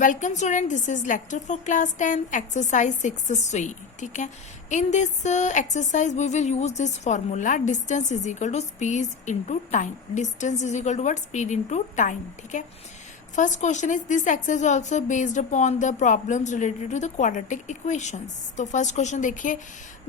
Welcome student, this is lecture for class 10 exercise 6C. ठीक है. In this exercise we will use this formula distance is equal to speed into time. Distance is equal to what? Speed into time. ठीक है. First question is this exercise also based upon the problems related to the quadratic equations. तो first question देखिए,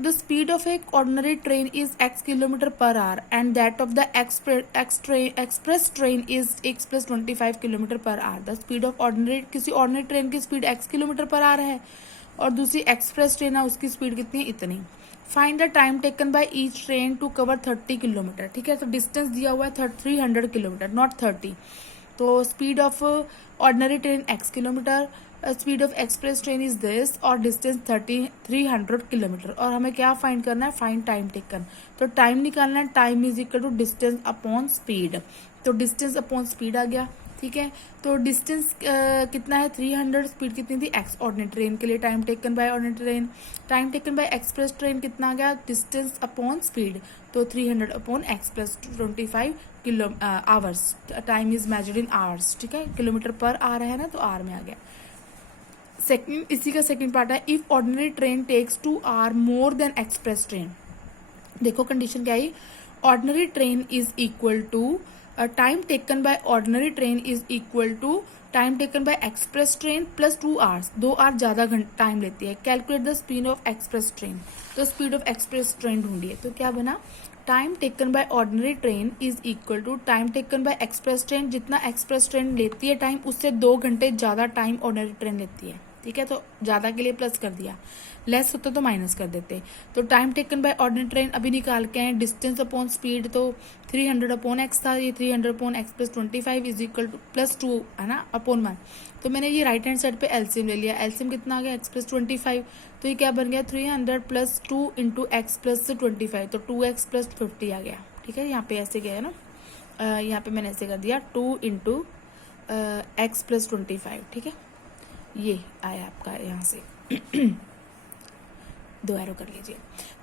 the speed of a ordinary train is x kilometre per hour and that of the express train is x plus 25 kilometre per our. The speed of ordinary, किसी ordinary train की speed x kilometre per our है और दूसरी express train है, उसकी speed कितनी है? इतनी. Find the time taken by each train to cover 30 kilometre. ठीक है. तो डिस्टेंस दिया हुआ है 300 किलोमीटर, नॉट 30. तो speed of ordinary train x kilometre, speed of express train is this और डिस्टेंस 300 किलोमीटर. और हमें क्या फाइंड करना है? Find time taken. तो टाइम निकालना है. Time is equal to distance upon speed. तो डिस्टेंस अपॉन स्पीड आ गया. ठीक है. तो डिस्टेंस कितना है? 300. स्पीड कितनी थी? एक्स ऑर्डिनरी ट्रेन के लिए time taken by ordinary train. Time taken by express train कितना आ गया? Distance upon speed. तो 300 upon x plus 25 kilo hours. Time is measured in hours. ठीक है. किलोमीटर पर आवर है ना, तो आवर में आ गया. सेकंड, इसी का सेकंड पार्ट है, if ordinary train takes 2 hour more than express train. देखो कंडीशन क्या है. Ordinary train is equal to time taken by ordinary train is equal to time taken by express train plus 2 hours. 2 hour ज्यादा time लेती है. Calculate the speed of express train. तो speed of express train ढूंढिए. तो क्या बना? Time taken by ordinary train is equal to time taken by express train. जितना express train लेती है टाइम, उससे 2 घंटे ज्यादा टाइम ऑर्डिनरी ट्रेन लेती है. ठीक है. तो ज्यादा के लिए प्लस कर दिया, लेस होता तो माइनस कर देते. तो time taken by ordinary train अभी निकाल के आए. डिस्टेंस अपॉन स्पीड तो 300 अपॉन एक्स था, ये 300 upon x plus 25 is equal two plus 2 है ना, अपॉन 1. तो मैंने ये राइट हैंड साइड पे एलसीएम ले लिया. एलसीएम कितना आ गया? X plus 25. तो ये क्या बन गया? 300 प्लस 2 इंटू एक्स प्लस 25. तो 2x प्लस 50 आ गया. ठीक है. यहाँ पे ऐसे गया है ना, यहाँ पे मैंने ऐसे कर दिया 2 इंटू एक्स प्लस 25. ठीक है. ये आया आपका यहाँ से 2 एरो कर लीजिए.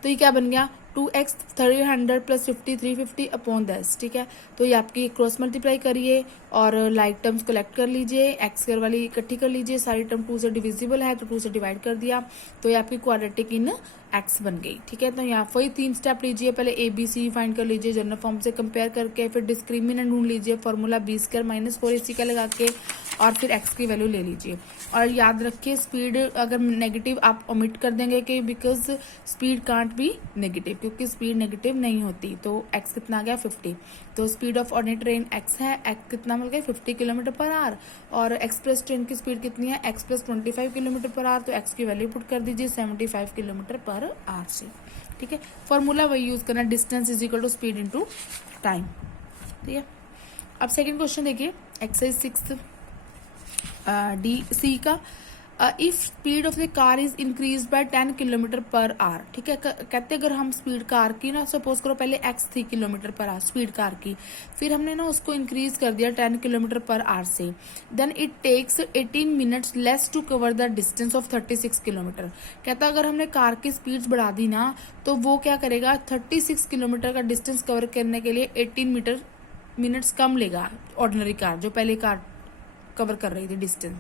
तो ये क्या बन गया? 2x 300 plus 50 350 upon 10. ठीक है. तो ये आपकी क्रॉस मल्टीप्लाई करिए और लाइक टर्म्स कलेक्ट कर लीजिए. एक्स स्क्वायर वाली इकट्ठी कर लीजिए. सारी टर्म 2 से डिविजिबल है तो 2 से डिवाइड कर दिया. तो ये आपकी क्वाड्रेटिक इन एक्स बन गई. ठीक है. तो यहाँ वही 3 स्टेप लीजिए. पहले ABC फाइंड कर लीजिए जनरल फॉर्म से कंपेयर करके, फिर डिस्क्रिमिनेंट ढूंढ लीजिए फॉर्मूला B² माइनस 4AC का लगा के, और फिर एक्स की वैल्यू ले लीजिए. और याद रखिए स्पीड अगर नेगेटिव आप ओमिट कर देंगे कि because speed can't be negative, क्योंकि स्पीड नेगेटिव नहीं होती. तो एक्स कितना आ गया? 50. तो speed of ordinary train x है. एक्स कितना मिल गया? 50 किलोमीटर पर आवर. और एक्सप्रेस ट्रेन की स्पीड कितनी है? X plus 25 kilometre per our. तो एक्स की वैल्यू पुट कर दीजिए 75 किलोमीटर पर आवर से. ठीक है. फॉर्मूला वही यूज करना, distance is equal to speed into time. ठीक है. अब सेकेंड क्वेश्चन देखिए, एक्सरसाइज 6 D/C का. If speed of the car is increase by 10 kilometre per our. ठीक है. कहते अगर हम स्पीड कार की ना, सपोज करो पहले x थी kilometre per our speed car की, फिर हमने ना उसको इंक्रीज कर दिया 10 किलोमीटर पर आवर से, then it takes 18 minutes less to cover the distance of 36 kilometre. कहता अगर हमने कार की स्पीड बढ़ा दी ना, तो वो क्या करेगा? 36 किलोमीटर का डिस्टेंस कवर करने के लिए 18 मिनट्स कम लेगा ऑर्डिनरी कार, जो पहले कार कवर कर रही थी distance.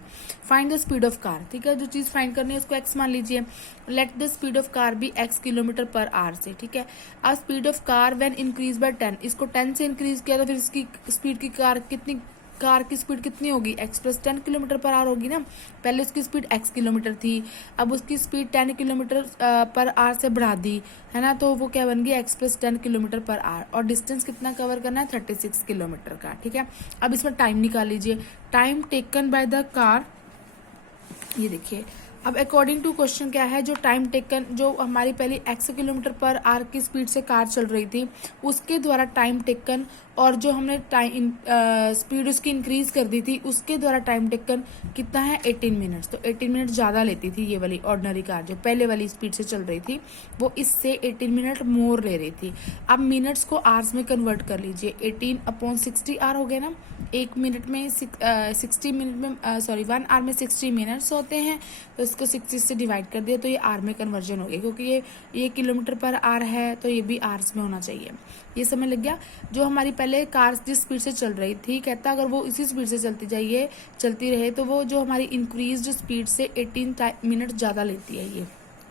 Find the speed of car. ठीक है. जो चीज फाइंड करनी है उसको x मान लीजिए. Let the speed of car be x kilometre per hour से. ठीक है. अब speed of car when increase by 10, इसको 10 से इंक्रीज किया तो फिर इसकी स्पीड की कार की स्पीड कितनी होगी? x plus 10 kilometre per our होगी ना. पहले उसकी स्पीड x किलोमीटर थी, अब उसकी स्पीड 10 किलोमीटर पर आवर से बढ़ा दी है ना. तो वो क्या बन गई? x plus 10 kilometre per our. और डिस्टेंस कितना कवर करना है? 36 किलोमीटर का. ठीक है. अब इसमें टाइम निकाल लीजिए. Time taken by the car, ये देखिए. अब अकॉर्डिंग टू क्वेश्चन क्या है, जो टाइम टेकन, जो हमारी पहली x किलोमीटर पर आवर की स्पीड से कार चल रही थी, उसके द्वारा टाइम टेकन, और जो हमने टाइम स्पीड उसकी इंक्रीज कर दी थी, उसके द्वारा टाइम टेकन कितना है? 18 मिनट्स. तो 18 मिनट ज्यादा लेती थी ये वाली ऑर्डिनरी कार, जो पहले वाली स्पीड से चल रही थी, वो इससे 18 मिनट मोर ले रही थी. अब मिनट्स को आवर्स में कन्वर्ट कर लीजिए. 18 अपॉन 60 आवर हो गया ना. 1 मिनट में 60 मिनट में 1 आवर में 60 मिनट्स होते हैं. तो इसको 60 से डिवाइड कर दिया तो ये आर में कन्वर्जन हो गया, क्योंकि ये किलोमीटर पर आर है तो ये भी आर्स में होना चाहिए. ये समझ लग गया। जो हमारी पहले कार जिस स्पीड से चल रही थी, कहता अगर वो इसी स्पीड से चलती रहे तो वो जो हमारी इंक्रीज्ड स्पीड से 18 मिनट ज़्यादा लेती है ये,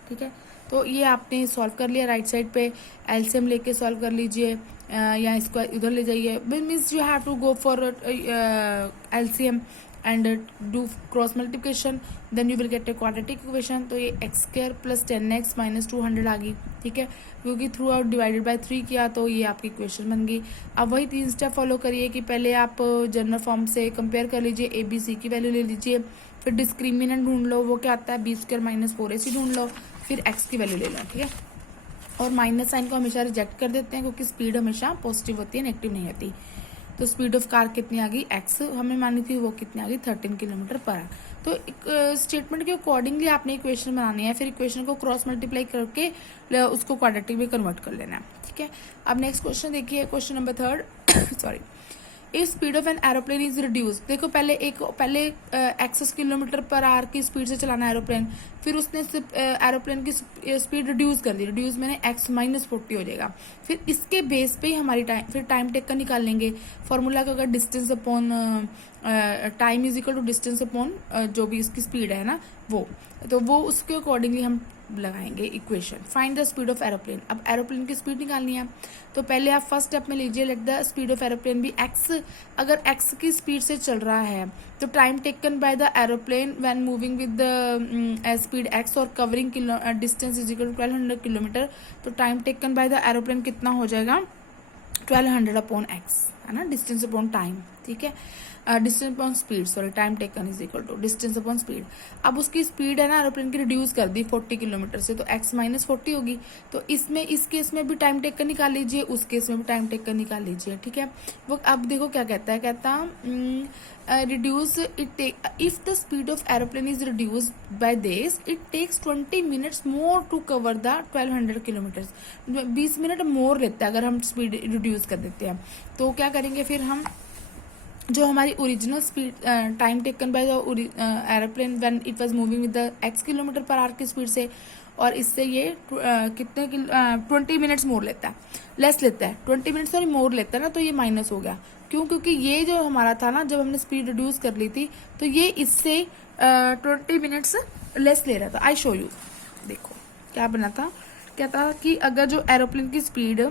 ठीक है। तो ये आपने सॉल्व कर लिया। राइट साइड पे एलसीएम लेके सॉल्व कर लीजिए, या इसको इधर ले जाइए। Means you have to go for LCM and do cross multiplication, then you will get a quadratic equation. तो ये x square plus 10x minus 200 आ गई, ठीक है, क्योंकि थ्रू आउट डिवाइडेड बाय 3 किया तो ये आपकी इक्वेशन बन गई। अब वही 3 स्टेप फॉलो करिए कि पहले आप जनरल फॉर्म से कंपेयर कर लीजिए, ए बी सी की वैल्यू ले लीजिए, फिर डिस्क्रिमिनेंट ढूंढ लो, वो क्या आता है बी स्क्वायर माइनस 4ac ढूंढ लो, फिर एक्स की वैल्यू ले लो, ठीक है। और माइनस साइन को हमेशा रिजेक्ट कर देते हैं क्योंकि स्पीड हमेशा पॉजिटिव होती है, नेगेटिव नहीं होती। तो स्पीड ऑफ कार कितनी आ गई, एक्स हमें मानी थी, वो कितनी आ गई 13 किलोमीटर पर आवर। तो स्टेटमेंट के अकॉर्डिंगली आपने इक्वेशन बनानी है, फिर इक्वेशन को क्रॉस मल्टीप्लाई करके उसको क्वाड्रेटिक में कन्वर्ट कर लेना है, ठीक है। अब नेक्स्ट क्वेश्चन देखिए, question number 3 sorry. If speed of an aeroplane is reduce, देखो पहले एक्स किलोमीटर पर आवर की स्पीड से चलाना एरोप्लेन, फिर उसने एरोप्लेन की स्पीड रिड्यूस कर दी, रिड्यूस मैंने एक्स माइनस 40 हो जाएगा। फिर इसके बेस पे ही हमारी टाइम टेक का निकाल लेंगे फॉर्मूला का, अगर distance upon time is equal to distance upon जो भी इसकी स्पीड है ना वो, तो वो उसके अकॉर्डिंगली हम लगाएंगे equation. Find the speed of aeroplane. अब एरोप्लेन की स्पीड निकालनी है, तो पहले आप फर्स्ट स्टेप में लीजिए, let the speed of aeroplane be x. अगर एक्स की स्पीड से चल रहा है तो time taken by the aeroplane when moving with the speed x और covering distance is equal to 1200 kilometre, तो time taken by the aeroplane कितना हो जाएगा 1200 अपॉन एक्स, है ना, डिस्टेंस अपॉन टाइम, ठीक है, distance upon speed, sorry time taken is equal to distance upon speed. अब उसकी स्पीड है ना एरोप्लेन की रिड्यूस कर दी 40 किलोमीटर से, तो x माइनस 40 होगी। तो इसमें इस केस में भी टाइम टेकन निकाल लीजिए, उस केस में भी टाइम टेकन निकाल लीजिए, ठीक है। वो अब देखो क्या कहता है, कहता reduce it if the speed of aeroplane is reduce by this it takes 20 minutes more to cover the 1200 kilometre. 20 minute more लेता है अगर हम स्पीड रिड्यूस कर देते हैं। तो क्या करेंगे फिर हम, जो हमारी original speed time taken by the aeroplane when it was moving with the x kilometre per our की स्पीड से, और इससे ये कितने 20 मिनट्स मोर लेता है, लेस लेता है 20 मिनट्स सॉरी मोर लेता है ना, तो ये माइनस हो गया। क्यों? क्योंकि ये जो हमारा था ना, जब हमने स्पीड रिड्यूस कर ली थी तो ये इससे 20 मिनट्स लेस ले रहा था। आई शो यू, देखो क्या बना था, क्या था कि अगर जो एरोप्लेन की speed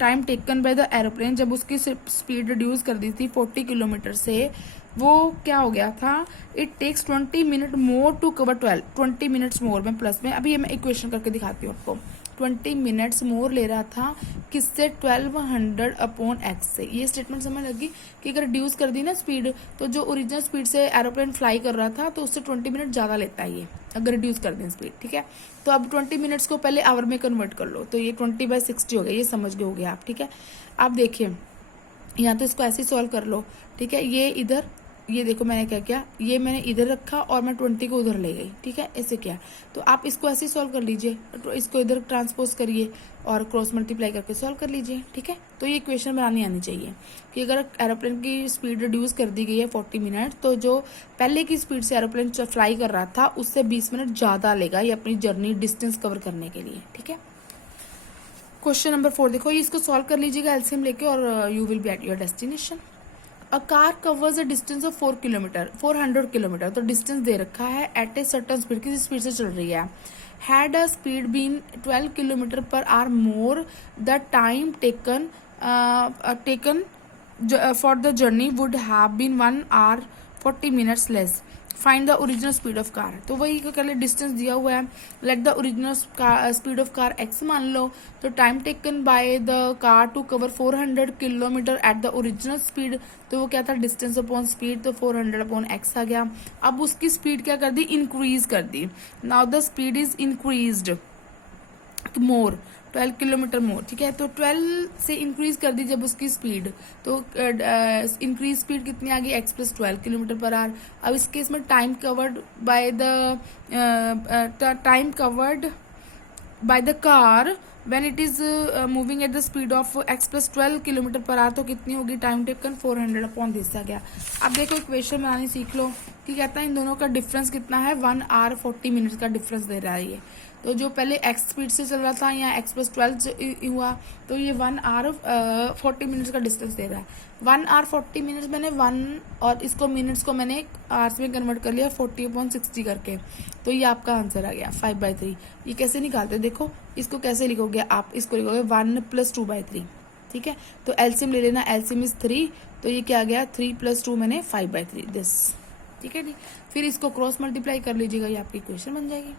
time taken by the aeroplane, जब उसकी स्पीड रिड्यूस कर दी थी 40 किलोमीटर से, वो क्या हो गया था, it takes 20 minute more to cover 20 minutes more में प्लस में, अभी ये मैं इक्वेशन करके दिखाती हूँ आपको। 20 मिनट्स मोर ले रहा था किससे, 1200 अपॉन एक्स से। ये स्टेटमेंट समझ लगी कि अगर रिड्यूस कर दी ना स्पीड, तो जो ओरिजिनल स्पीड से एरोप्लेन फ्लाई कर रहा था तो उससे 20 मिनट ज़्यादा लेता है ये, अगर रिड्यूस कर दें स्पीड, ठीक है। तो अब 20 मिनट्स को पहले आवर में कन्वर्ट कर लो, तो ये 20/60 हो गया, ये समझ गए हो गया आप, ठीक है। आप देखिए यहाँ तो इसको ऐसे ही सॉल्व कर लो, ठीक है। ये इधर, ये देखो मैंने क्या किया, ये मैंने इधर रखा और मैं 20 को उधर ले गई, ठीक है, ऐसे किया। तो आप इसको ऐसे ही सॉल्व कर लीजिए, तो इसको इधर ट्रांसपोज करिए और क्रॉस मल्टीप्लाई करके सॉल्व कर लीजिए, ठीक है। तो ये इक्वेशन बनानी आनी चाहिए कि अगर एरोप्लेन की स्पीड रिड्यूस कर दी गई है 40 मिनट, तो जो पहले की स्पीड से एरोप्लेन फ्लाई कर रहा था उससे 20 मिनट ज़्यादा लेगा ये अपनी जर्नी डिस्टेंस कवर करने के लिए, ठीक है। क्वेश्चन नंबर 4 देखो, ये इसको सॉल्व कर लीजिएगा एलसीएम लेके और you will be at your destination. A car covers a distance of 400 kilometre, तो डिस्टेंस दे रखा है एट ए सर्टन स्पीड, किसी स्पीड से चल रही है। Had a speed been 12 kilometre per hour more, the time taken for the journey would have been 1 hour 40 minutes less. Find the original speed of car, तो वही कर ले, distance दिया हुआ है, late the original speed of car x मान लो, तो time taken by the car to cover 400 kilometre at the original speed, तो वो क्या था डिस्टेंस अपॉन स्पीड, तो 400 अपॉन एक्स आ गया। अब उसकी स्पीड क्या कर दी, इंक्रीज कर दी। Now the speed is increased more, 12 kilometre more, ठीक है। तो 12 से इंक्रीज कर दी जब उसकी स्पीड, तो इंक्रीज स्पीड कितनी आ गई, x plus 12 kilometre per our. अब इस केस में time covered by the car when it is moving at the speed of x plus 12 kilometre per our, तो कितनी होगी टाइम टेकन 400 अपॉन दिस आ गया। अब देखो इक्वेशन बनानी सीख लो, कि कहता है इन दोनों का डिफरेंस कितना है, 1 आवर 40 मिनट्स का डिफरेंस दे रहा है ये। तो जो पहले एक्स स्पीड से चल रहा था, यहाँ एक्स प्लस 12 हुआ, तो ये 1 आवर 40 मिनट्स का डिस्टेंस दे रहा है। 1 आवर 40 मिनट्स मैंने 1 और इसको मिनट्स को मैंने आवर्स में कन्वर्ट कर लिया 40/60 करके, तो ये आपका आंसर आ गया 5/3। ये कैसे निकालते, देखो इसको कैसे लिखोगे आप, इसको लिखोगे 1 + 2/3, ठीक है। तो एलसीएम ले लेना, एलसीएम इज 3, तो ये क्या आ गया 3 + 2 मैंने 5/3 दिस, ठीक है जी। फिर इसको क्रॉस मल्टीप्लाई कर लीजिएगा, ये आपकी इक्वेशन बन जाएगी।